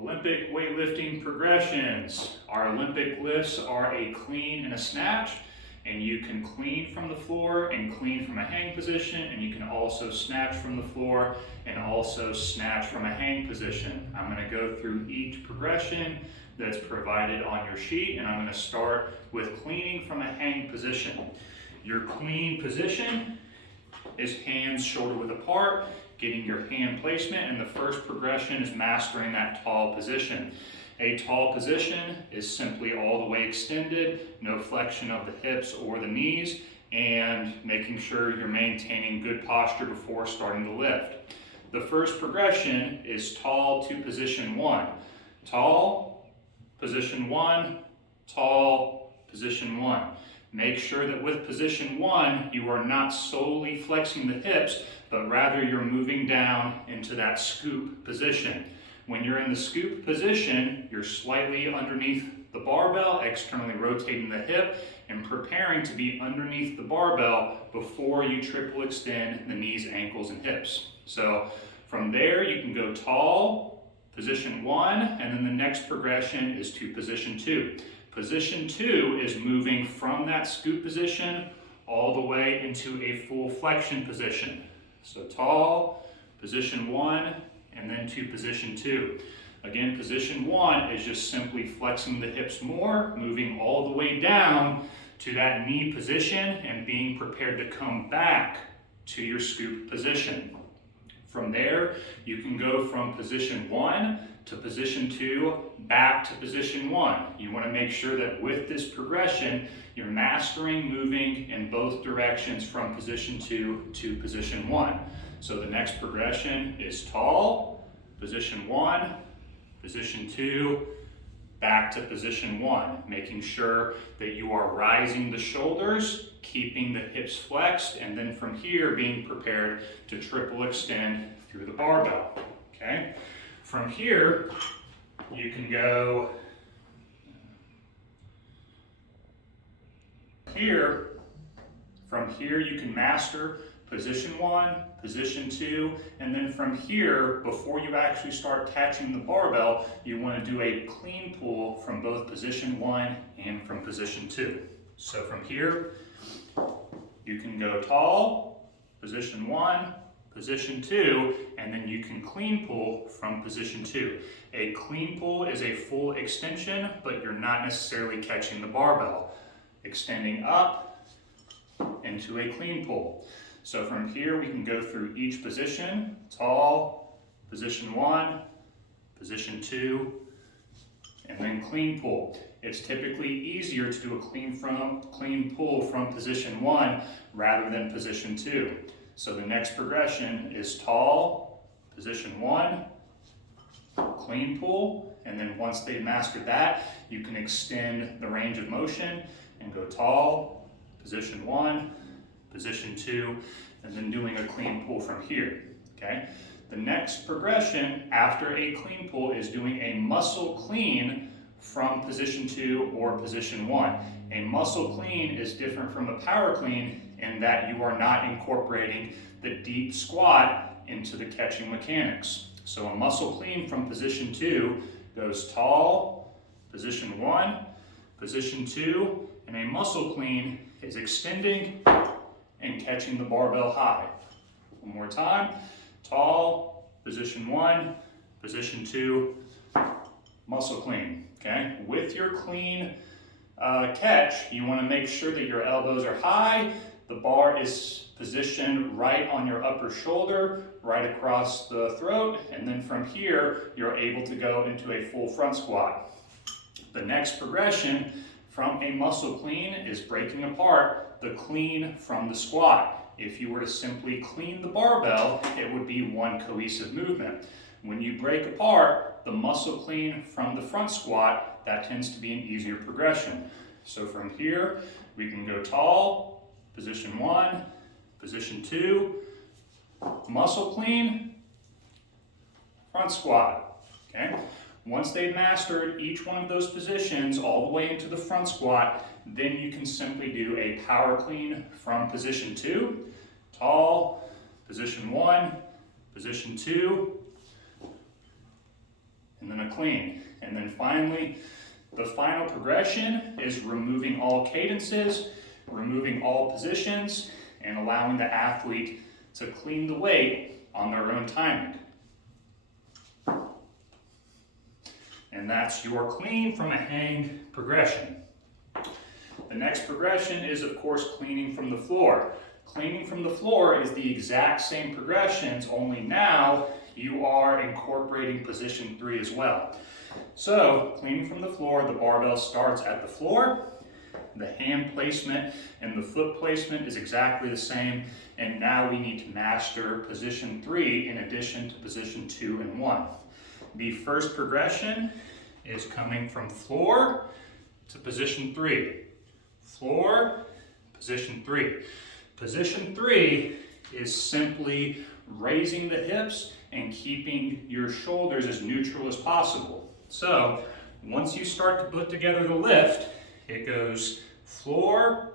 Olympic weightlifting progressions. Our Olympic lifts are a clean and a snatch, and you can clean from the floor and clean from a hang position, and you can also snatch from the floor and also snatch from a hang position. I'm going to go through each progression that's provided on your sheet, and I'm going to start with cleaning from a hang position. Your clean position is hands shoulder width apart, getting your hand placement, and the first progression is mastering that tall position. A tall position is simply all the way extended, no flexion of the hips or the knees, and making sure you're maintaining good posture before starting to lift. The first progression is tall to position 1. Tall, position 1, tall, position 1. Make sure that with position 1, you are not solely flexing the hips, but rather you're moving down into that scoop position. When you're in the scoop position, you're slightly underneath the barbell, externally rotating the hip, and preparing to be underneath the barbell before you triple extend the knees, ankles, and hips. So from there, you can go tall, position 1, and then the next progression is to position 2. Position 2 is moving from that scoop position all the way into a full flexion position. So tall, position 1, and then to position 2. Again, position 1 is just simply flexing the hips more, moving all the way down to that knee position and being prepared to come back to your scoop position. From there, you can go from position 1 to position 2, back to position 1. You want to make sure that with this progression, you're mastering moving in both directions from position 2 to position 1. So the next progression is tall, position 1, position 2, back to position 1, making sure that you are rising the shoulders, keeping the hips flexed, and then from here being prepared to triple extend through the barbell. Okay? From here, you can go here. From here, you can master position 1, position 2, and then from here, before you actually start catching the barbell, you want to do a clean pull from both position 1 and from position 2. So from here, you can go tall, position 1, position 2, and then you can clean pull from position 2. A clean pull is a full extension, but you're not necessarily catching the barbell. Extending up into a clean pull. So from here, we can go through each position: tall, position 1, position 2, and then clean pull. It's typically easier to do a clean pull from position 1 rather than position 2. So the next progression is tall, position 1, clean pull, and then once they've mastered that, you can extend the range of motion and go tall, position 1, position 2, and then doing a clean pull from here, okay? The next progression after a clean pull is doing a muscle clean from position 2 or position 1. A muscle clean is different from a power clean in that you are not incorporating the deep squat into the catching mechanics. So a muscle clean from position 2 goes tall, position 1, position 2, and a muscle clean is extending and catching the barbell high. One more time, tall, position 1, position 2, muscle clean, okay? With your clean catch, you wanna make sure that your elbows are high, the bar is positioned right on your upper shoulder, right across the throat, and then from here, you're able to go into a full front squat. The next progression from a muscle clean is breaking apart the clean from the squat. If you were to simply clean the barbell, it would be one cohesive movement. When you break apart the muscle clean from the front squat, that tends to be an easier progression. So from here, we can go tall, position 1, position 2, muscle clean, front squat, okay? Once they've mastered each one of those positions all the way into the front squat, then you can simply do a power clean from position 2, tall, position 1, position 2, and then a clean. And then finally, the final progression is removing all cadences, removing all positions, and allowing the athlete to clean the weight on their own timing. And that's your clean from a hang progression. The next progression is, of course, cleaning from the floor. Cleaning from the floor is the exact same progressions, only now you are incorporating position 3 as well. So, cleaning from the floor, the barbell starts at the floor. The hand placement and the foot placement is exactly the same. And now we need to master position 3 in addition to position 2 and 1. The first progression is coming from floor to position 3. Floor, position 3. Position 3 is simply raising the hips and keeping your shoulders as neutral as possible. So, once you start to put together the lift, it goes floor,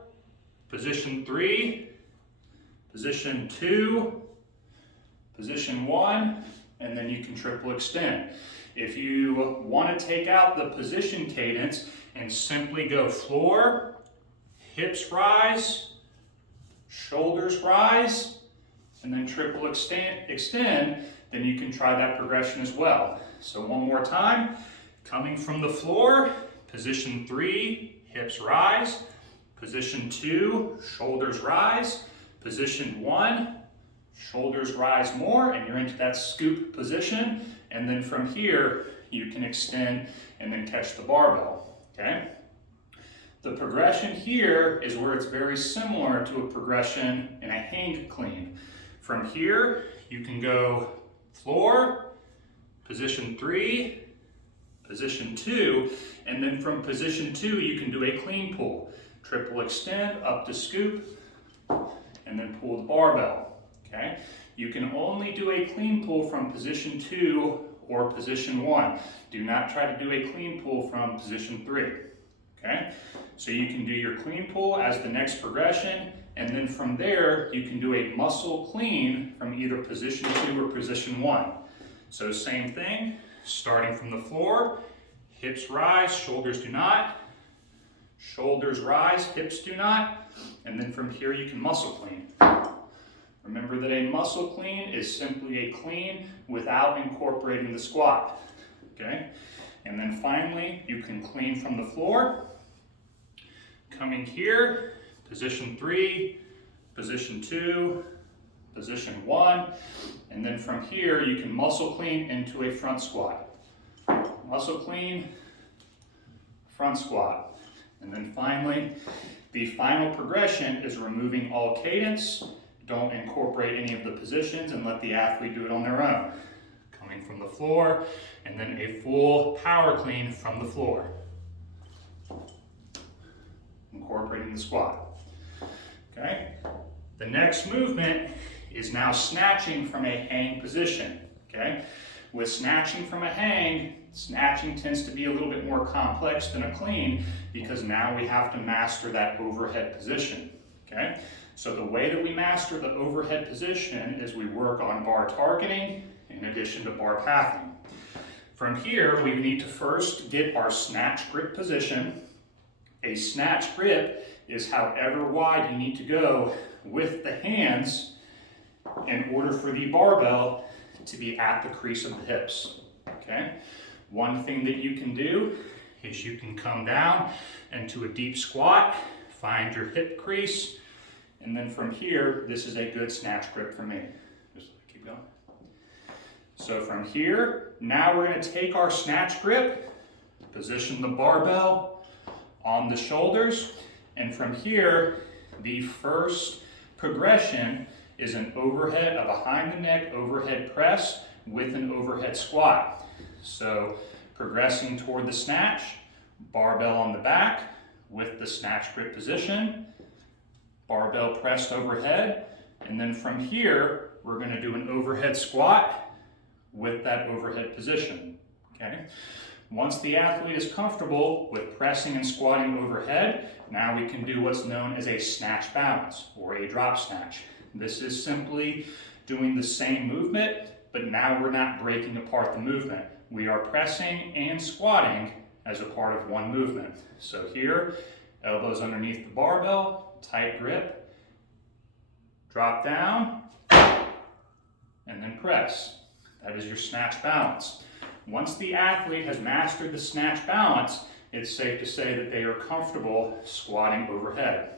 position 3, position 2, position 1, and then you can triple extend. If you want to take out the position cadence and simply go floor, hips rise, shoulders rise, and then triple extend, then you can try that progression as well. So one more time, coming from the floor, position 3, hips rise, position 2, shoulders rise, position 1, shoulders rise more, and you're into that scoop position, and then from here, you can extend and then catch the barbell, okay? The progression here is where it's very similar to a progression in a hang clean. From here, you can go floor, position 3, position 2, and then from position 2, you can do a clean pull. Triple extend, up to scoop, and then pull the barbell, okay? You can only do a clean pull from position 2 or position 1. Do not try to do a clean pull from position 3, okay? So you can do your clean pull as the next progression, and then from there, you can do a muscle clean from either position 2 or position 1. So same thing, starting from the floor, hips rise, shoulders do not, shoulders rise, hips do not, and then from here you can muscle clean. Remember that a muscle clean is simply a clean without incorporating the squat, okay? And then finally, you can clean from the floor, coming here, position 3, position 2, position 1, and then from here you can muscle clean into a front squat. Muscle clean, front squat. And then finally, the final progression is removing all cadence. Don't incorporate any of the positions and let the athlete do it on their own. Coming from the floor, and then a full power clean from the floor. Incorporating the squat. Okay? The next movement is now snatching from a hang position. Okay? With snatching from a hang, snatching tends to be a little bit more complex than a clean because now we have to master that overhead position. Okay? So the way that we master the overhead position is we work on bar targeting in addition to bar pathing. From here, we need to first get our snatch grip position. A snatch grip is however wide you need to go with the hands in order for the barbell to be at the crease of the hips, okay? One thing that you can do is you can come down into a deep squat, find your hip crease, and then from here, this is a good snatch grip for me. Just keep going. So from here, now we're gonna take our snatch grip, position the barbell on the shoulders, and from here, the first progression is an overhead, a behind the neck overhead press with an overhead squat. So progressing toward the snatch, barbell on the back with the snatch grip position, barbell pressed overhead, and then from here, we're gonna do an overhead squat with that overhead position, okay? Once the athlete is comfortable with pressing and squatting overhead, now we can do what's known as a snatch bounce or a drop snatch. This is simply doing the same movement, but now we're not breaking apart the movement. we are pressing and squatting as a part of one movement. So here, elbows underneath the barbell, tight grip, drop down, and then press. That is your snatch balance. Once the athlete has mastered the snatch balance, it's safe to say that they are comfortable squatting overhead.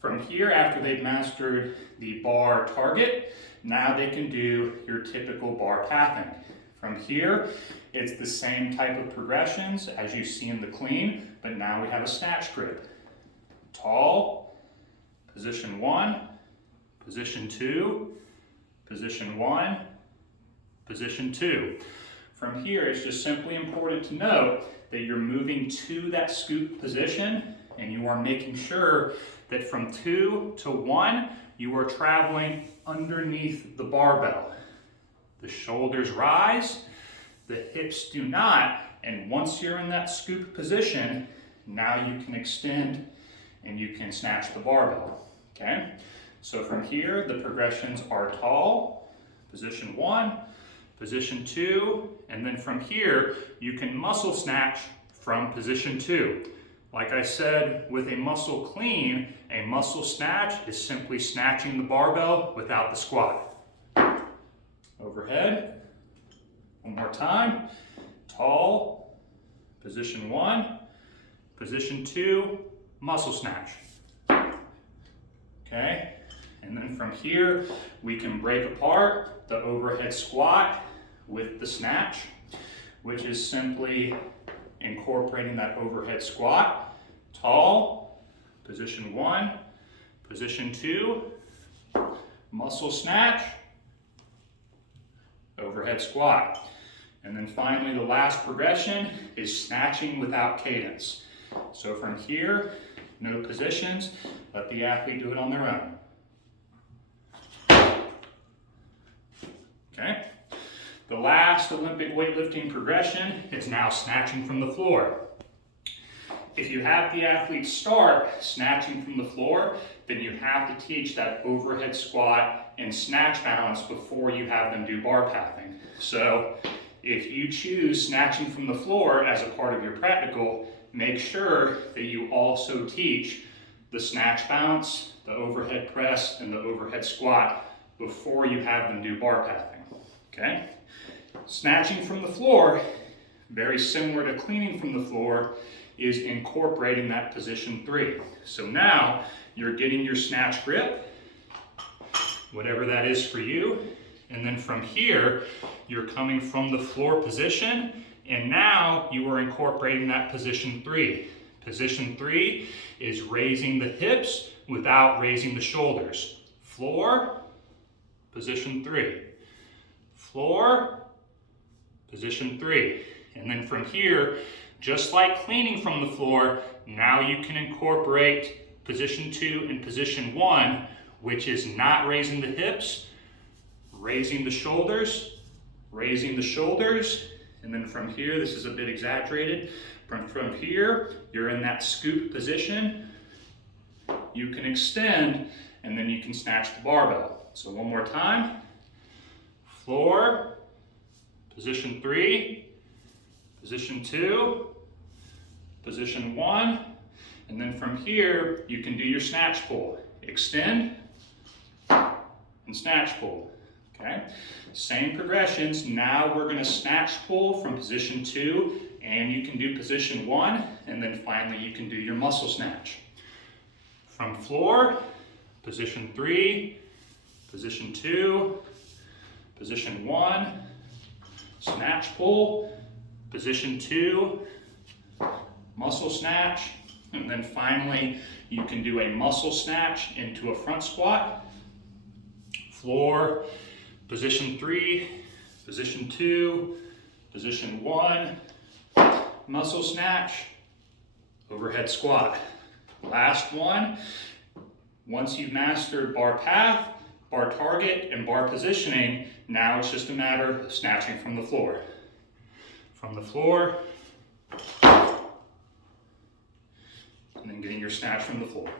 From here, after they've mastered the bar target, now they can do your typical bar pathing. From here, it's the same type of progressions as you see in the clean, but now we have a snatch grip. Tall, position 1, position 2, position 1, position 2. From here, it's just simply important to note that you're moving to that scoop position and you are making sure that from 2 to 1, you are traveling underneath the barbell. The shoulders rise, the hips do not, and once you're in that scoop position, now you can extend and you can snatch the barbell, okay? So from here, the progressions are tall, position 1, position 2, and then from here, you can muscle snatch from position 2. Like I said, with a muscle clean, a muscle snatch is simply snatching the barbell without the squat. Overhead, one more time, tall, position 1, position 2, muscle snatch. Okay, and then from here, we can break apart the overhead squat with the snatch, which is simply incorporating that overhead squat, tall, position 1, position 2, muscle snatch, overhead squat. And then finally, the last progression is snatching without cadence. So from here, no positions, let the athlete do it on their own. Okay? The last Olympic weightlifting progression is now snatching from the floor. If you have the athlete start snatching from the floor, then you have to teach that overhead squat and snatch balance before you have them do bar pathing. So if you choose snatching from the floor as a part of your practical, make sure that you also teach the snatch balance, the overhead press, and the overhead squat before you have them do bar pathing, okay? Snatching from the floor, very similar to cleaning from the floor, is incorporating that position 3. So now you're getting your snatch grip, whatever that is for you, and then from here, you're coming from the floor position, and now you are incorporating that position 3. Position 3 is raising the hips without raising the shoulders. Floor, position 3. Floor, position 3. And then from here, just like cleaning from the floor, now you can incorporate position 2 and position 1, which is not raising the hips, raising the shoulders, and then from here, this is a bit exaggerated, from here, you're in that scoop position, you can extend, and then you can snatch the barbell. So one more time, floor, position 3, position 2, position 1, and then from here, you can do your snatch pull. Extend, and snatch pull, okay? Same progressions, now we're gonna snatch pull from position 2, and you can do position 1, and then finally you can do your muscle snatch. From floor, position 3, position 2, position 1, snatch pull, position 2, muscle snatch, and then finally you can do a muscle snatch into a front squat. Floor, position 3, position 2, position 1, muscle snatch, overhead squat. Last one, once you've mastered bar path, bar target, and bar positioning, now it's just a matter of snatching from the floor. From the floor, and then getting your snatch from the floor.